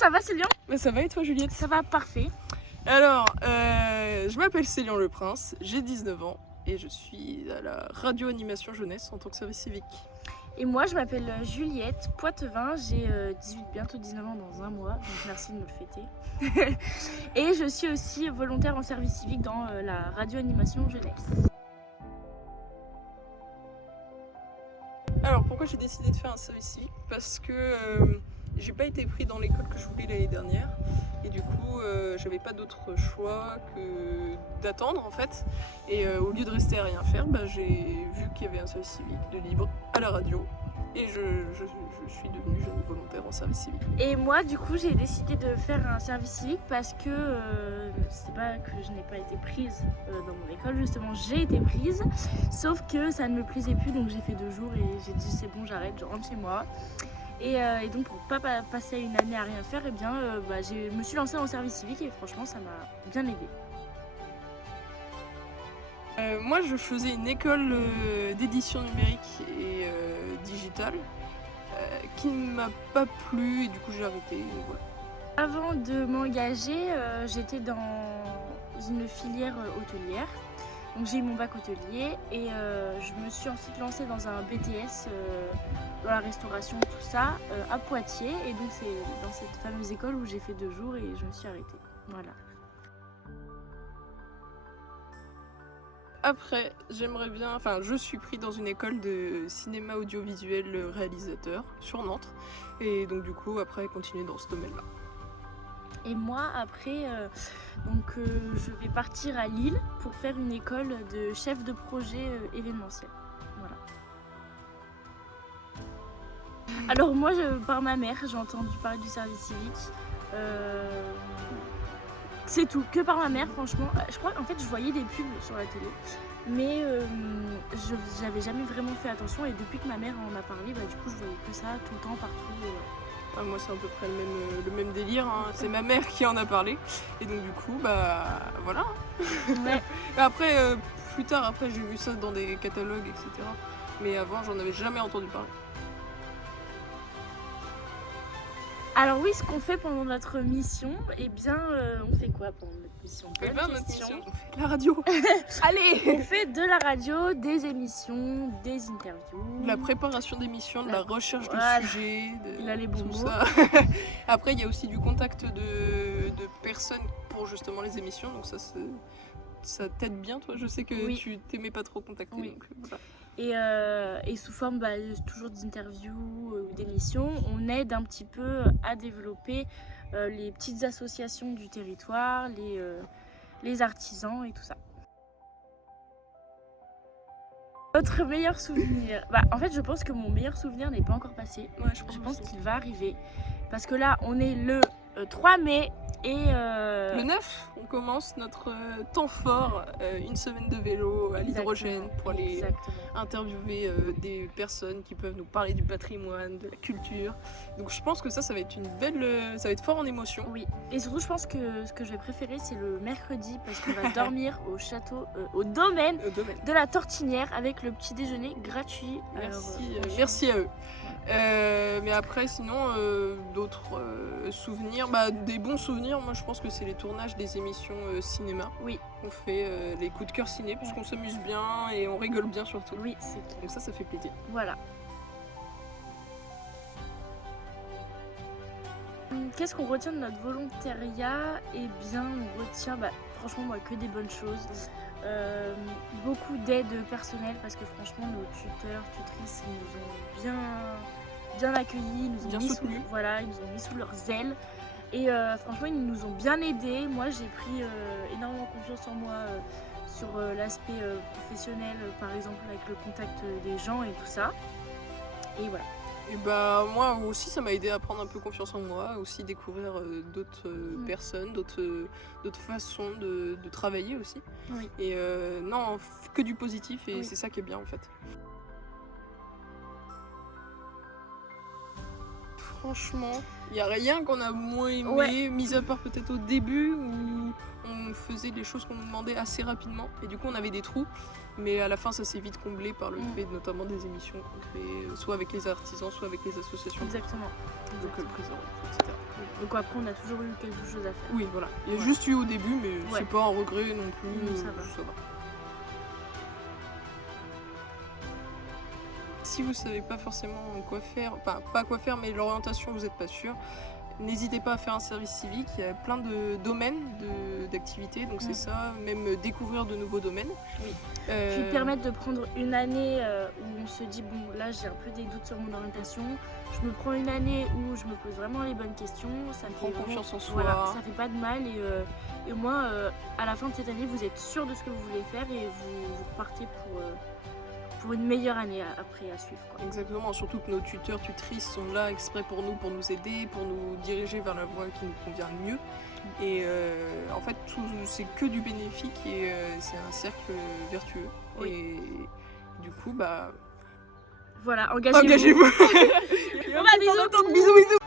ça va Célian? Mais ça va et toi Juliette? Ça va, parfait. Alors, je m'appelle Célian Le Prince, j'ai 19 ans et je suis à la radio-animation jeunesse en tant que service civique. Et moi je m'appelle Juliette Poitevin, j'ai 18, bientôt 19 ans dans un mois, donc merci de me le fêter. Et je suis aussi volontaire en service civique dans la radio-animation jeunesse. Alors pourquoi j'ai décidé de faire un service civique? Parce que j'ai pas été pris dans l'école que je voulais l'année dernière et du coup j'avais pas d'autre choix que d'attendre en fait, et au lieu de rester à rien faire, j'ai vu qu'il y avait un service civique de libre à la radio et je suis devenue jeune volontaire en service civique. Et moi du coup j'ai décidé de faire un service civique parce que c'est pas que je n'ai pas été prise dans mon école, justement j'ai été prise, sauf que ça ne me plaisait plus, donc j'ai fait 2 jours et j'ai dit c'est bon, j'arrête, je rentre chez moi. Et donc pour pas passer une année à rien faire, je me suis lancée dans le service civique et franchement ça m'a bien aidée. Moi je faisais une école d'édition numérique et digitale qui ne m'a pas plu et du coup j'ai arrêté et voilà. Avant de m'engager, j'étais dans une filière hôtelière. Donc j'ai eu mon bac hôtelier et je me suis ensuite lancée dans un BTS dans la restauration, tout ça, à Poitiers. Et donc c'est dans cette fameuse école où j'ai fait 2 jours et je me suis arrêtée. Voilà. Après, je suis pris dans une école de cinéma audiovisuel réalisateur sur Nantes et donc du coup après continuer dans ce domaine-là. Et moi après, je vais partir à Lille pour faire une école de chef de projet événementiel. Voilà. Alors moi, par ma mère, j'ai entendu parler du service civique. C'est tout, que par ma mère, franchement. Je crois qu'en fait je voyais des pubs sur la télé, mais je n'avais jamais vraiment fait attention, et depuis que ma mère en a parlé, du coup je voyais que ça tout le temps, partout. Moi c'est à peu près le même délire, hein. C'est ma mère qui en a parlé et donc du coup voilà. Ouais. Après plus tard j'ai vu ça dans des catalogues etc. Mais avant j'en avais jamais entendu parler. Alors oui, ce qu'on fait pendant notre mission, on fait quoi pendant notre mission? Notre mission, on fait de la radio. Allez, on fait de la radio, des émissions, des interviews. De la préparation d'émissions, de la recherche de sujets, il a les bons mots. Ça. Après il y a aussi du contact de personnes pour justement les émissions, donc ça t'aide bien toi. Je sais que tu t'aimais pas trop contacter. Oui. Donc, voilà. Et sous forme toujours d'interviews ou d'émissions, on aide un petit peu à développer les petites associations du territoire, les artisans et tout ça. Votre meilleur souvenir? En fait, je pense que mon meilleur souvenir n'est pas encore passé. Ouais, je pense qu'il va arriver. Parce que là, on est le 3 mai et... Le 9, on commence notre temps fort, une semaine de vélo à l'hydrogène pour aller interviewer des personnes qui peuvent nous parler du patrimoine, de la culture. Donc je pense que ça va être ça va être fort en émotion. Oui, et surtout je pense que ce que je vais préférer c'est le mercredi, parce qu'on va dormir au château, au domaine de la Tortinière avec le petit déjeuner gratuit. Merci à eux. Mais après sinon d'autres souvenirs, des bons souvenirs, moi je pense que c'est les tournages des émissions cinéma. Oui. On fait les coups de cœur ciné parce qu'on s'amuse bien et on rigole bien surtout. Oui, donc ça fait plaisir. Voilà. Qu'est-ce qu'on retient de notre volontariat? Eh bien on retient franchement que des bonnes choses. Beaucoup d'aide personnelle, parce que franchement nos tuteurs, tutrices nous ont bien accueillis, ils nous ont mis sous leurs ailes. Et franchement ils nous ont bien aidés. Moi j'ai pris énormément confiance en moi sur l'aspect professionnel, par exemple avec le contact des gens et tout ça. Et voilà. Et moi aussi ça m'a aidé à prendre un peu confiance en moi, aussi découvrir d'autres personnes, d'autres façons de travailler aussi. Oui. Et non, que du positif, et c'est ça qui est bien en fait. Franchement, il n'y a rien qu'on a moins aimé, mis à part peut-être au début où on on faisait les choses qu'on nous demandait assez rapidement et du coup on avait des trous, mais à la fin ça s'est vite comblé par le fait notamment des émissions qu'on créait, soit avec les artisans, soit avec les associations. Exactement. Donc présent, etc. Donc après on a toujours eu quelque chose à faire. Oui, voilà. Il y a juste eu au début, mais c'est pas un regret non plus. Ça va. Si vous savez pas forcément quoi faire, enfin pas quoi faire, mais l'orientation vous n'êtes pas sûr, n'hésitez pas à faire un service civique. Il y a plein de domaines d'activités, donc c'est ça, même découvrir de nouveaux domaines. Oui. Puis permettre de prendre une année où on se dit bon là j'ai un peu des doutes sur mon orientation, je me prends une année où je me pose vraiment les bonnes questions, ça me prend confiance en soi. Voilà, ça fait pas de mal et au moins à la fin de cette année vous êtes sûr de ce que vous voulez faire et vous repartez pour une meilleure année après à suivre. Quoi. Exactement, surtout que nos tuteurs, tutrices sont là exprès pour nous aider, pour nous diriger vers la voie qui nous convient le mieux. Et en fait, c'est que du bénéfique et c'est un cercle vertueux. Oui. Et du coup, bah... Voilà, engagez-vous. Bisous, bisous.